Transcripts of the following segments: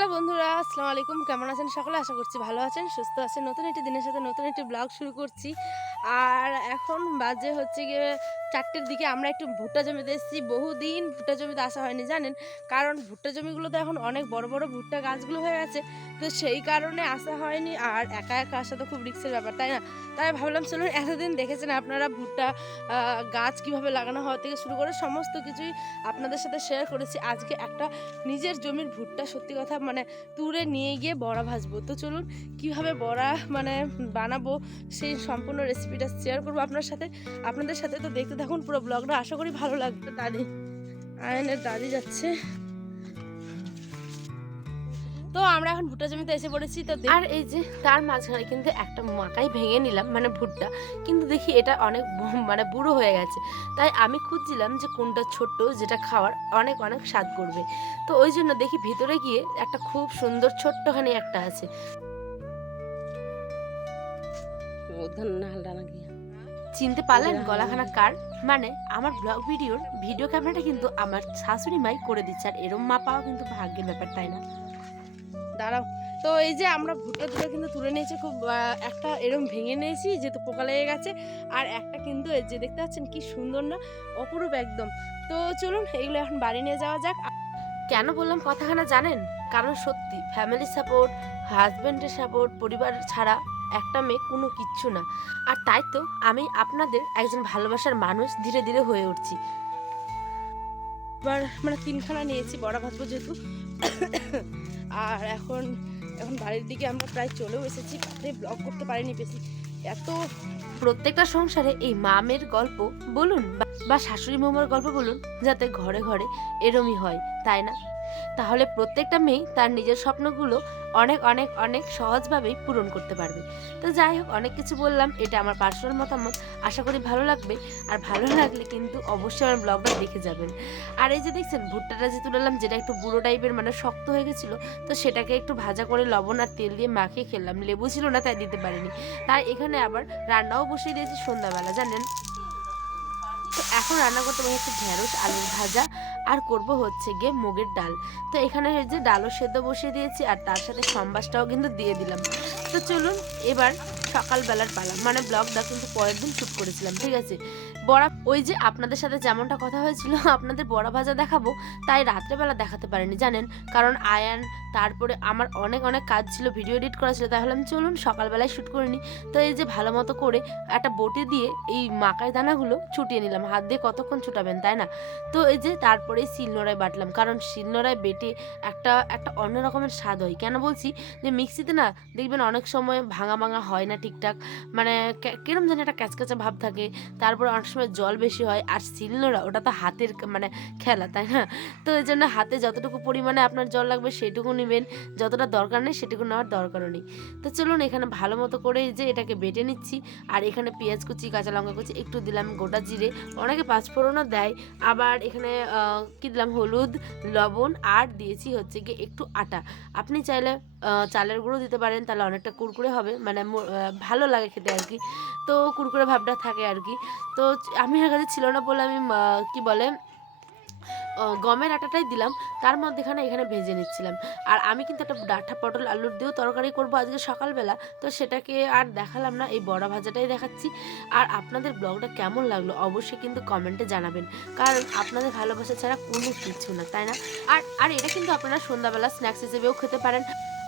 Hello বন্ধুরা, আসসালামু আলাইকুম। কেমন আছেন সকলে? আশা করছি ভালো আছেন, সুস্থ আছেন। নতুন একটি দিনের সাথে নতুন একটি ব্লগ শুরু করছি। আর এখন বাজে হচ্ছে গিয়ে 4টের দিকে। আমরা একটু ভুট্টা জমিতে এসেছি। বহুদিন ভুট্টা জমিতে আসা হয়নি জানেন, কারণ ভুট্টা জমিগুলোতে এখন অনেক বড় বড় ভুট্টা গাছগুলো হয়ে গেছে। তো সেই কারণে আসা হয়নি। আর একা একা আসা তো খুব রিস্কের ব্যাপার, তাই না? তাই ভাবলাম চলুন, এতদিন দেখেছেন আপনারা ভুট্টা গাছ কীভাবে লাগানো হওয়া থেকে শুরু করে সমস্ত কিছুই আপনাদের সাথে শেয়ার করেছি। আজকে একটা নিজের জমির ভুট্টা সত্যি কথা তুলে নিয়ে গিয়ে বড়া ভাজবো। তো চলুন কিভাবে বড়া বানাবো সেই সম্পূর্ণ রেসিপিটা শেয়ার করবো আপনাদের সাথে। তো দেখতে থাকুন পুরো ব্লগটা, আশা করি ভালো লাগবে। আয়নের দাদি যাচ্ছে। তো আমরা এখন ভুট্টা জমিতে এসে পড়েছি। তো আর এই যে তার মাঝখানে কিন্তু একটা মাকাই ভেঙে নিলাম, ভুট্টা, কিন্তু দেখি এটা অনেক বুড়ো হয়ে গেছে। তাই আমি খুঁজছিলাম যে কোনটা ছোট্ট, যেটা খাওয়ার অনেক অনেক স্বাদ করবে। তো ওই জন্য দেখি ভিতরে গিয়ে একটা খুব সুন্দর ছোট্টখানি একটা আছে। চিনতে পারলেন গলাখানা কার? আমার ব্লগ ভিডিও ক্যামেরাটা কিন্তু আমার শাশুড়ি মাই করে দিচ্ছে। আর এরম মা পাওয়া কিন্তু ভাগ্যের ব্যাপার, তাই না? দাঁড়াও। তো এই যে আমরা ভুট্টা দুটো কিন্তু তুলে নিয়েছি, খুব একটা এরকম ভেঙে নিয়েছি যেহেতু পোকা লেগে গেছে। আর একটা কিন্তু এই যে দেখতে পাচ্ছেন কি সুন্দর না, অপরূপ একদম। তো চলুন এগুলো এখন বাড়ি নিয়ে যাওয়া যাক। কেন বললাম কথাখানা জানেন? কারণ সত্যি ফ্যামিলি সাপোর্ট, হাজব্যান্ডের সাপোর্ট, পরিবার ছাড়া একটা মেয়ে কোনো কিচ্ছু না। আর তাই তো আমি আপনাদের একজন ভালোবাসার মানুষ ধীরে ধীরে হয়ে উঠছি। এবার 3খানা নিয়েছি বড়া ভাজবো যেহেতু। আর এখন বাড়ির দিকে আমরা প্রায় চলেও এসেছি। ব্লগ করতে পারিনি বেশি, এত প্রত্যেকটা সংসারে এই মামের গল্প বলুন বা শাশুড়ি মামার গল্প বলুন, যাতে ঘরে ঘরে এরমই হয়, তাই না? তাহলে প্রত্যেকটা মেয়ে তার নিজের স্বপ্নগুলো অনেক অনেক অনেক সহজভাবেই পূরণ করতে পারবে। তো যাই হোক, অনেক কিছু বললাম, এটা আমার পার্সোনাল মতামত। আশা করি ভালো লাগবে। আর ভালো লাগলে কিন্তু অবশ্যই আমার ব্লগটা দেখে যাবেন। আর এই যে দেখছেন ভুট্টাটা যে তুললাম, যেটা একটু বুড়ো টাইপের শক্ত হয়ে গেছিলো, তো সেটাকে একটু ভাজা করে লবণ আর তেল দিয়ে মাখিয়ে খেলাম। লেবু ছিল না তাই দিতে পারিনি। তাই এখানে আবার রান্নাও বসিয়ে দিয়েছি সন্ধ্যাবেলা জানেন। তো এখন রান্না করতে বসেছি ঢেঁড়স আলুর ভাজা, আর করব হচ্ছে গিয়ে মুগের ডাল। তো এখানে যে ডালও সেদ্ধ বসিয়ে দিয়েছি, আর তার সাথে সম্বাসটাও কিন্তু দিয়ে দিলাম। তো চলুন এবার সকালবেলার পালা, ব্লগটা কিন্তু পরের দিন শ্যুট করেছিলাম, ঠিক আছে? বড়া, ওই যে আপনাদের সাথে যেমনটা কথা হয়েছিল আপনাদের বড়া ভাজা দেখাবো, তাই রাত্রেবেলা দেখাতে পারিনি জানেন, কারণ আয়ান, তারপরে আমার অনেক অনেক কাজ ছিল, ভিডিও এডিট করা ছিল। তাই হলাম চলুন সকালবেলায় শ্যুট করে নিই। তো এই যে ভালো মতো করে একটা বটি দিয়ে এই মাকাই দানাগুলো ছুটিয়ে নিলাম। হাত দিয়ে কতক্ষণ ছুটাবেন, তাই না? তো এই যে তারপরে শিলনোড়ায় বাটলাম, কারণ শিলনোড়ায় বেটে একটা একটা অন্য রকমের স্বাদ হয়। কেন বলছি, যে মিক্সিতে না দেখবেন অনেক সময় ভাঙা ভাঙা হয় না ঠিকঠাক, কিরম জানি একটা ক্যাচক্যাচা ভাব থাকে, তারপরে অনেক সময় জল বেশি হয়। আর শিলনোড়া ওটা তো হাতের খেলা, তাই না? তো এই জন্য হাতে যতটুকু পরিমাণে আপনার জল লাগবে সেটুকু নেবেন, যতটা দরকার নেই সেটুকু নেওয়ার দরকারও নেই। তো চলুন এখানে ভালো মতো করে যে এটাকে বেটে নিচ্ছি। আর এখানে পেঁয়াজ কুচি, কাঁচা লঙ্কা কুচি, একটু দিলাম গোটা জিরে, অনেকে পাঁচফোড়নও দেয়। আবার এখানে কি দিলাম, হলুদ, লবণ, আর দিয়েছি হচ্ছে গিয়ে একটু আটা। আপনি চাইলে চালের গুঁড়ো দিতে পারেন, তাহলে অনেকটা কুরকুরে হবে, ভালো লাগে খেতে আর কি। তো কুরকুরে ভাবটা থাকে আর কি। তো আমি আমার কাছে ছিল না বলে আমি কি বলে গমের আটাটাই দিলাম। তার মধ্যেখানে এখানে ভেজে নিচ্ছিলাম। আর আমি কিন্তু একটা ডাঁটা পটল আলুর দিয়েও তরকারি করবো আজকে সকালবেলা, তো সেটাকে আর দেখালাম না, এই বড়া ভাজাটাই দেখাচ্ছি। আর আপনাদের ব্লগটা কেমন লাগলো অবশ্যই কিন্তু কমেন্টে জানাবেন, কারণ আপনাদের ভালোবাসা ছাড়া কোনো কিছু না, তাই না? আর আর এটা কিন্তু আপনারা সন্ধ্যাবেলা স্ন্যাক্স হিসেবেও খেতে পারেন।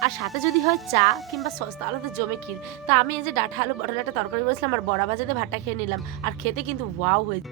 আর সাথে যদি হয় চা কিংবা সস, তাহলে তো জমে ক্ষীর। তা আমি এই যে ডাঁটা আলু পটল একটা তরকারি করেছিলাম আর বড়া ভাজাতে ভাতটা খেয়ে নিলাম, আর খেতে কিন্তু ওয়াও হয়েছে।